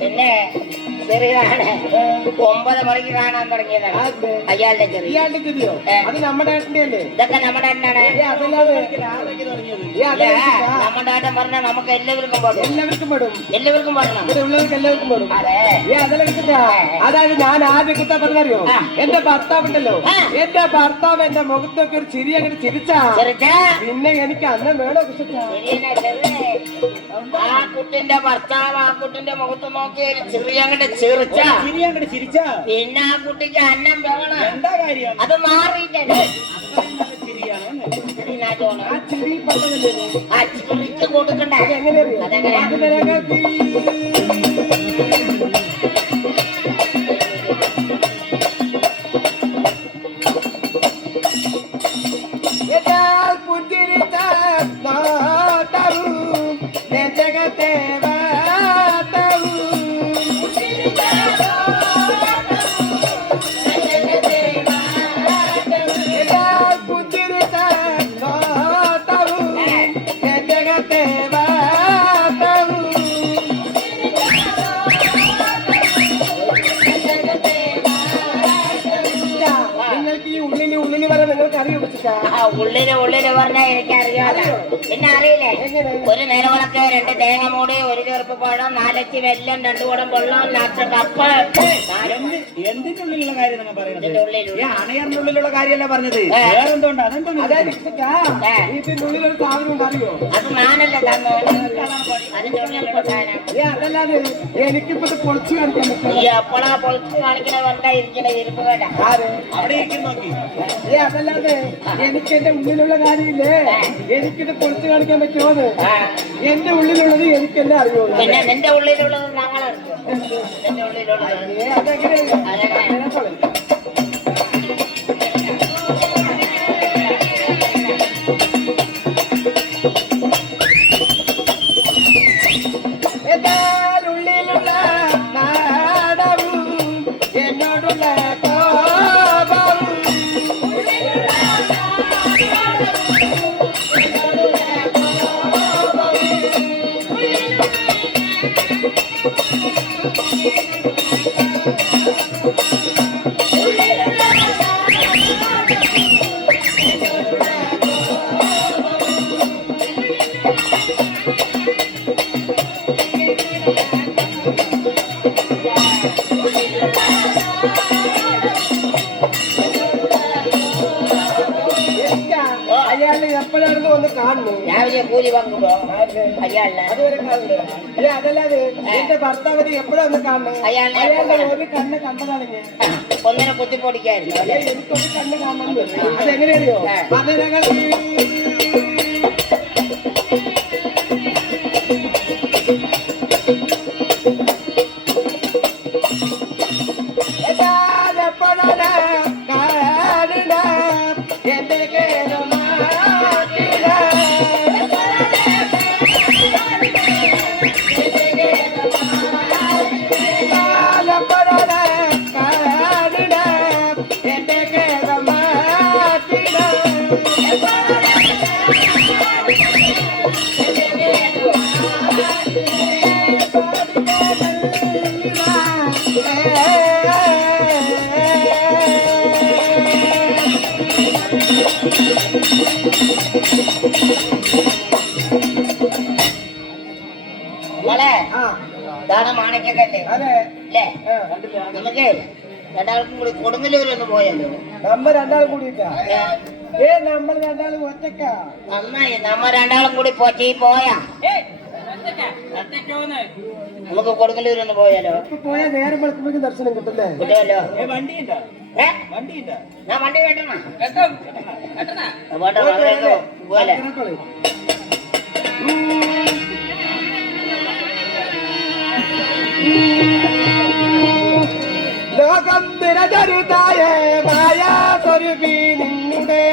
പിന്നെ ചെറിയതാണ് 9 മണിക്ക് കാണാൻ തുടങ്ങിയതാണ് അയാളുടെ ചെറിയ അത് നമ്മുടെ ഇതൊക്കെ നമ്മുടെ ഏട്ടനാണ്. നമ്മുടെ ഏട്ടൻ പറഞ്ഞാൽ നമുക്ക് എല്ലാവർക്കും എല്ലാവർക്കും പാടണം. അതായത് ഞാൻ ആദ്യം കുത്താ പറഞ്ഞറിയോ, എന്റെ ഭർത്താവുണ്ടല്ലോ, എന്റെ ഭർത്താവ് എന്റെ മുഖത്തൊക്കെ ഒരു ചിരി അങ്ങനെ ചിരിച്ചാ പിന്നെ എനിക്ക് അന്നം വേണോ? ആ കുട്ടിന്റെ ഭർത്താവ് ആ കുട്ടിന്റെ മുഖത്ത് നോക്കി ചിരി അങ്ങോട്ട് ചിരിച്ച പിന്നെ ആ കുട്ടിക്ക് അന്നം വേണം. എന്താ കാര്യം? അത് മാറിയിട്ടല്ലേ ആ ചിരിക്ക് കൊടുക്കണ്ടേ? അതെങ്ങനെ? ഉള്ളില് പറഞ്ഞാൽ എനിക്ക് അറിയാതെ പിന്നെ അറിയില്ലേ? ഒരു നിലവിളക്ക്, 2 തേങ്ങ മൂടി, 1 ചെറുപ്പ് പഴം, 4 അച്ചി വെല്ലം, 2 കുടം വെള്ളം, 4 കപ്പ്. എന്തിന്റെ ഉള്ളിലുള്ള കാര്യം അണയറിന്റെ ഉള്ളിലുള്ള കാര്യമല്ല പറഞ്ഞത്. വേറെന്തുകൊണ്ട്? ഇതിനുള്ളിലൊരു സാധനം അറിയോ? അത് ഞാനല്ലേ തന്നു. അതിന്റെ ഉള്ളിലുള്ള സാധനം അതല്ലാതെ എനിക്കിപ്പോ പൊളിച്ചു കാണിക്കാൻ ഈ എപ്പോഴാ പൊളിച്ചു കാണിക്കണ ഇരിക്കണ ഇരുപ്പ് വേണ്ട അവിടെ നോക്കി. അതല്ലാതെ എനിക്ക് എന്റെ ഉള്ളിലുള്ള കാര്യമില്ലേ, എനിക്കിത് പൊളിച്ചു കാണിക്കാൻ പറ്റുമോ? എന്റെ ഉള്ളിലുള്ളത് എനിക്കെല്ലാം അറിയുള്ളൂ. പിന്നെ നിന്റെ ഉള്ളിലുള്ളത് ഞങ്ങളറിയും. എന്റെ ഉള്ളിലുള്ളത് അതെങ്ങനെ? അയാളെ എപ്പോഴാണെന്ന് ഒന്ന് കാണുന്നു രാവിലെ കൂലി വാങ്ങുമ്പോ അയാളെ അതുവരെ കാണുന്നു അല്ലെ അതല്ലാതെ എന്റെ ഭർത്താവിനെ എപ്പോഴാണ് കാണുന്നത് അയാളെ അയാളുടെ ഒരു കണ്ണ് കണ്ടതാണെങ്കിൽ ഒന്നിനെ കുത്തിപ്പൊടിക്കായിരുന്നു എനിക്കൊരു കണ്ണ് കാണണം അതെങ്ങനെയാണോ മധുരകൾ ഇതാണ് മാണിക്കല്ലേ അതെ അല്ലേ നമുക്ക് രണ്ടാൾക്കും കൂടി കൊടുങ്ങല്ലൂരൊന്ന് പോയല്ലോ നമ്മ രണ്ടാളും കൂടിയിട്ടാ നമ്മൾ രണ്ടാളും ഒറ്റക്കാ നന്നായി നമ്മ രണ്ടാളും കൂടി പോയാ നമുക്ക് കൊടുങ്ങല്ലൂരൊന്ന് പോയാലോ പോയാ നേരം വെളുക്കുമ്പോഴേക്കും ദർശനം കിട്ടില്ലേ കിട്ടുമല്ലോ ഞാൻ വണ്ടി കേട്ടോ പോലെ ലോകം നിരചരിതായ മായാ സ്വരൂപി നിന്നുടേ